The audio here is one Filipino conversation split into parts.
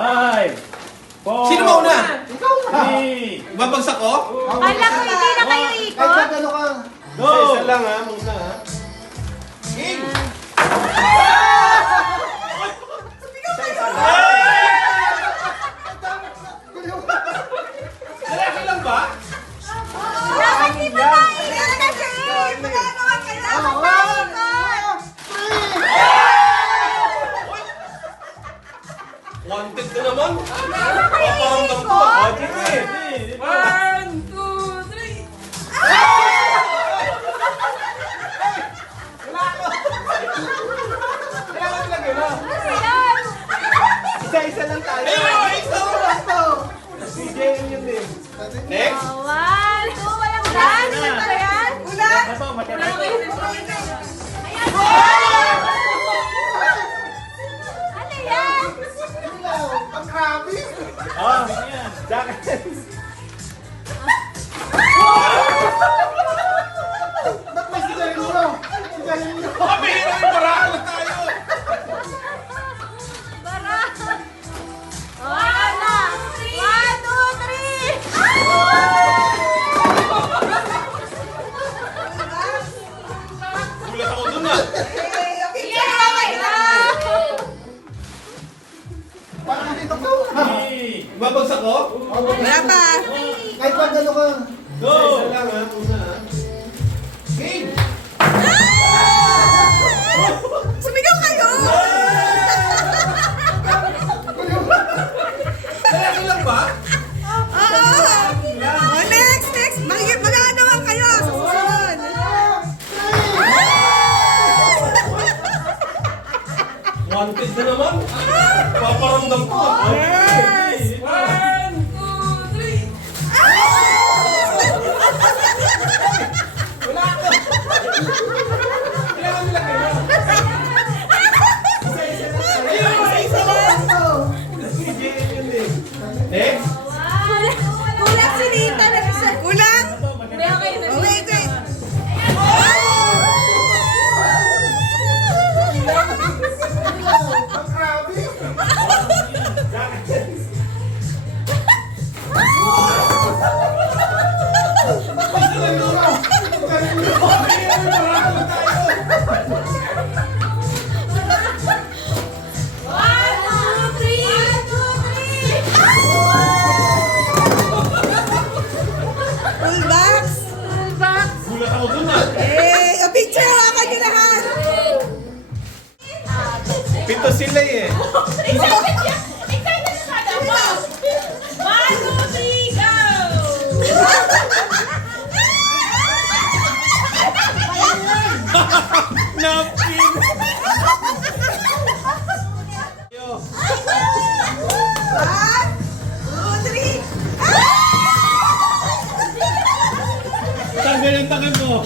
5, 4, Sino mauna? Ikaw na. 3, Babagsak ko? Kala ko hindi na kayo Kahit ikot. sa gano'n ka. go! Isa lang ha, muna ha. Game! Lalaki lang ba? Dapat di ba tayo kasi? Magagawa ka na. Wanted na naman. Paparamdam ko. Wanted eh. 1, 2, 3. Kailangan lang yun ha. Ayan. Isa-isa lang tayo. Ayun! Ikaw! Si Jane yun din. Next! 1, 2, walang daan. Ilan ba yan? Ulan. Ito, matira. Ano yan? Ang grabe. Oh, yan. Jacket. Ba't may sigarilyo? Sigarilyo. Pabihira yung paraan na tayo. Bara. Wala. 1, 2, 3. Gulat ako dun ah. Parang dito ko. 3, Babagsak ko? Wala pa. Kahit pa gano'n ka. go! Isa lang ha, muna ha. Game! Sumigaw kayo. Lalaki lang ba? Oo. Oh, next. Mag-aanawan kayo sa susunod. Wanted na naman. Paparamdam ko. Yes. 1, 2, 3. Wala ako. Kailangan nila kayo. Isa lang. Si Jane yun eh. Next! Kulang si Nita na isa. Kulang? Ito, matira. Oh, wait. Ang grabe. Full box. Gulat ako dun ah. Eh, picture hawakan nyo lahat. Pito sila eh. Napkin! Yo. 1, 2, 3. Tanggal yung takip mo.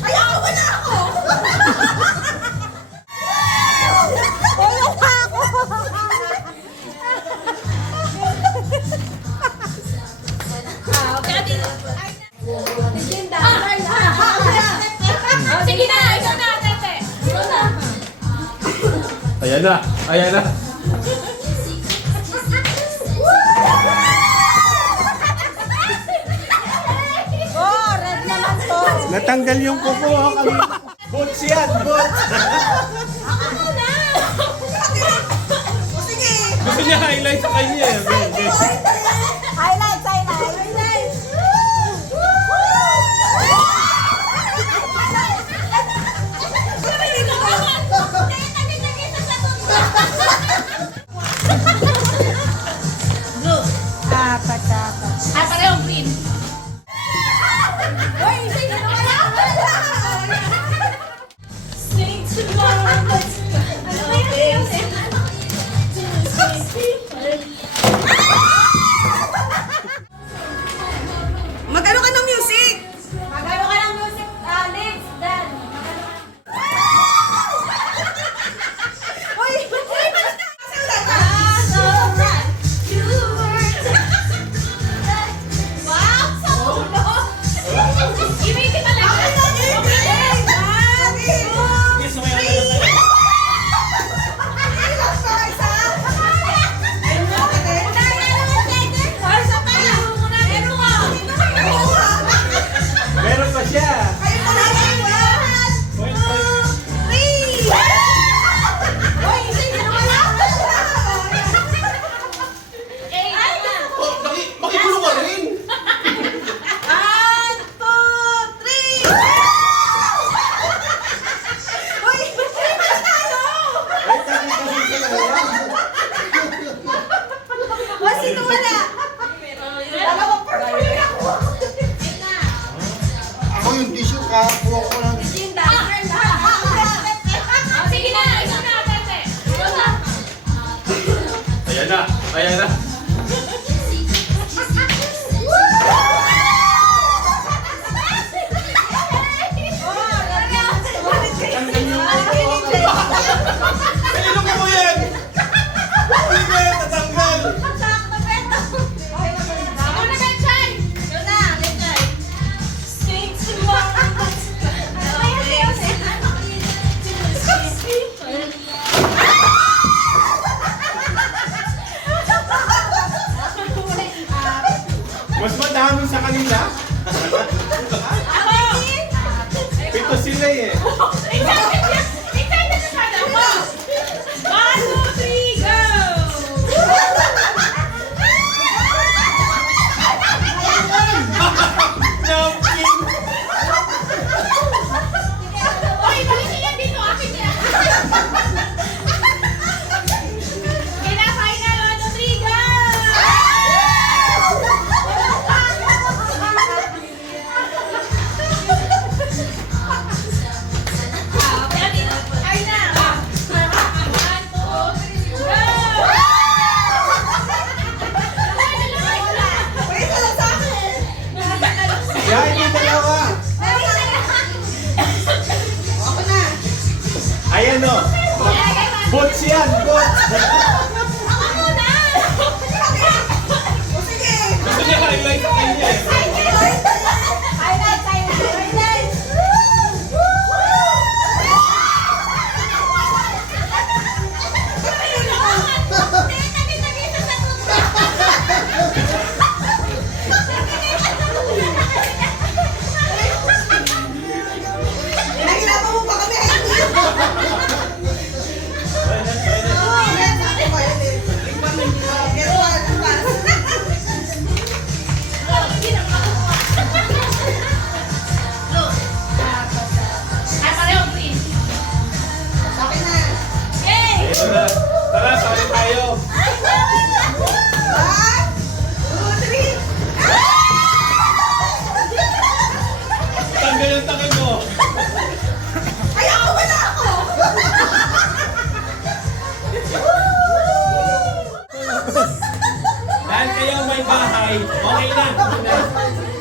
Ayoko, wala ako. Wala pa ako. Sige na, ikaw na, Tete. Ikaw na. Ayan na, ayan na. Oh, red naman to. Natanggal yung kuko ha kami. Boots yan, boots. Sige. Gusto niya highlight sa kanya eh. Highlights. Apat. Parehong green. Uy, sige na wala. Sing to love. Ano ba yun? Ayan na. Ilong mo yan! Hindi, tatanggal! Sing to my Mas madami sa kanila. Pito sila eh. One, two, three, go! Napkin! Hoy, balikin yan dito. Akin yan. Kaya final, one, two, three, go! Ay na. One, two, three, go! Wait, wala sa akin. Yan, yung dalawa. Ako na. Ayan o. Boots yan, boots. Ako muna! O sige. Gusto niya highlight sa kanya eh. Nahirapan mo pa kami. Get one, pass. Ay, pareho green. Akin na. Yay! Ito na. Tara, sali tayo. One, two, three. Tanggal yung takay mo. Ay, ako, wala ako. Dahil kayo may bahay, okay na.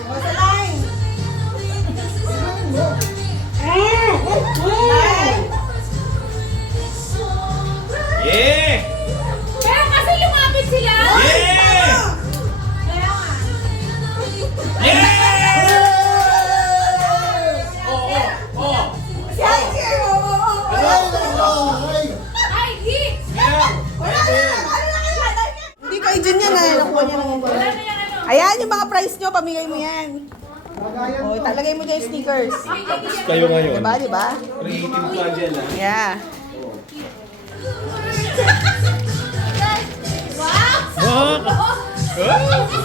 O, sa line. Line. Yeah! Pero kasi lumapit sila. Yeah! Kaya nga. Yeah! Oo, oo. Si Heidi, Ay, hit! Yeah! wala na. Ano na kayo? Hindi kay Jun yan, nakuha niya ng Wala na yung ano. Ayan, yung mga price nyo, pamigay mo yan. O, talagay mo dyan yung stickers. Tapos kayo ngayon. Diba, diba? Creative ka dyan ah. Yeah. Wow!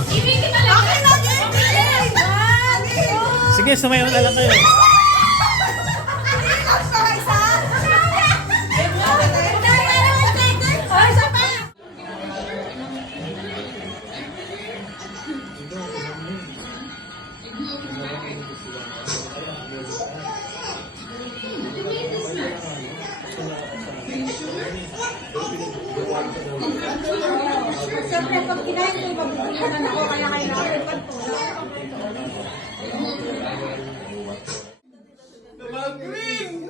Ibig kita lang. Okay na, Jenny! Sige, sumayaw na lang kayo. Ingat ka, isa! Oh, isa pa. Siyempre, pag kinain ko, mabibigyan ako, kaya kailangan ko. Green!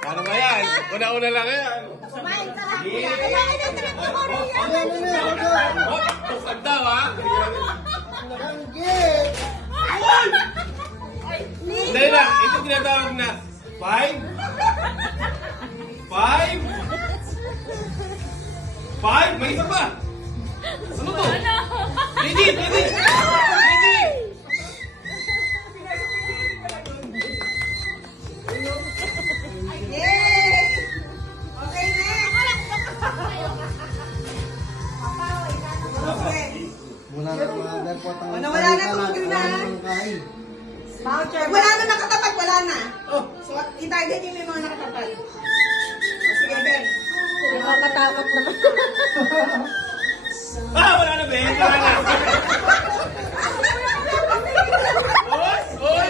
Paano ba yan? Una-una lang yan. Tukad daw ha? Hindi na, ito tinatawag na 5? 5? 5? May isa pa! Ano to? Ready! Ready! Ready! Yay! Okay na! Muna na mga po ang Wala na, tumigil na. Voucher. Wala na nakatapat, wala na. So, i-target yung may mga nakatapat. O, sige, Ben. Nakakatakot naman. Ah! Wala na, Ben! Wala na! Oy! Oy!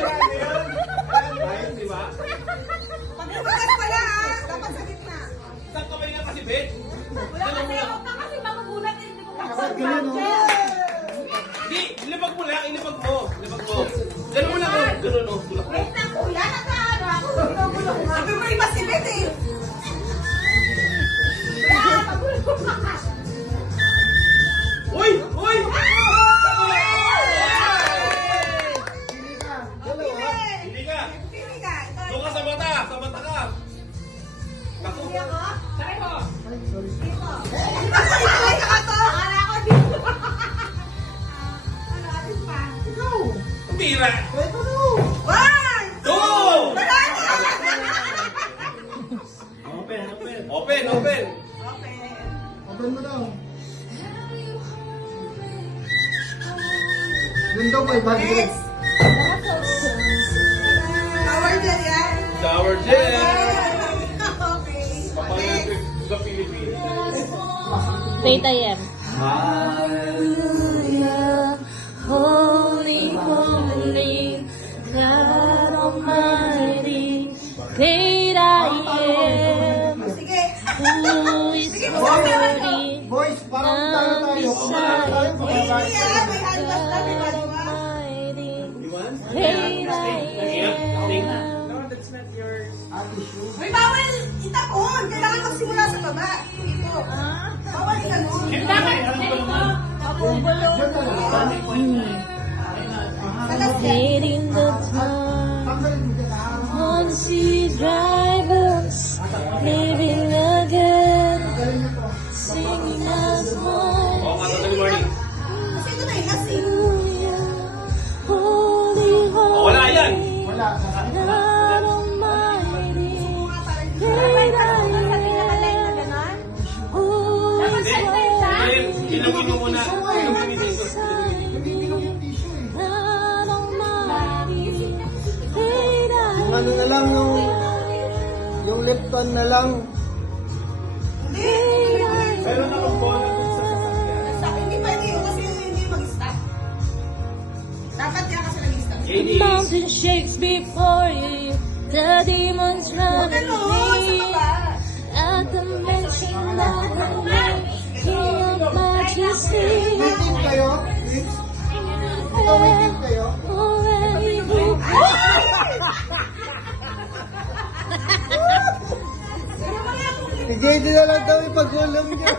Ayan, di ba? Pagkakas pala. ilibag mo. Ilibag mo. Ganun mo lang. Ganun, no? Tulak mo. Wait lang, kuya. Nakaano ako. Gulo-gulo nga. Sabi mo iba si Beth eh. Kuya, magulo ka. Uy! Uy! Hindi ka. Pili ka. Ito, Doon ka sa mata. Sa mata ka. Naku. pili ako. Sakay mo. Ay, nakato. Akala ko dito. Ano, atin pa? Pira. One! Two! Wala na! Open, open. Open, open. Okay. Open mo daw. Yun daw, 500. Yes! Shower gel yan? Shower gel. Okay. Papalit Next. sa Pilipinas. Wait, I am. Holy, holy, God Almighty, great I am, Sige. who is worthy, Boys, parang tayo tayo. Kumakain tayo. Kumakain Iya, tayo. may hand wash na, may body wash. Almighty, You want? great I am. Ate shoe. Uy, bawal itapon. Kailangan magsimula sa baba. Dito. Bawal ganun. Bakit? Ganito. Diyan ka lang. Sa last yan. Late in the time, Tanggalin mo dyan. on sea drivers, living again, Tanggalin mo to. singing as one. Oo nga, Saturday morning. Kasi ito na yung last eh. Holy, Oh, wala yan. Wala. God Almighty, Mga parang great I am, who is Hindi, ilugin mo muna. Ilugin mo dito. Nabibilog yung tissue eh. God Almighty, great I Yung ano na lang, yung Lipton na lang. Hindi. Meron akong bola dun sa sasakyan. Stop. Hindi pwede yun kasi hindi mag-stop. Dapat yan kasi nag-stop. JD. Mountain shakes before you, the demons run Huwag in ganun. Sa me. baba. At the mention of the name, King of Majesty, Waiting kayo, please. Ito, waiting kayo. already booked. Si JD na lang daw ipagulong niya.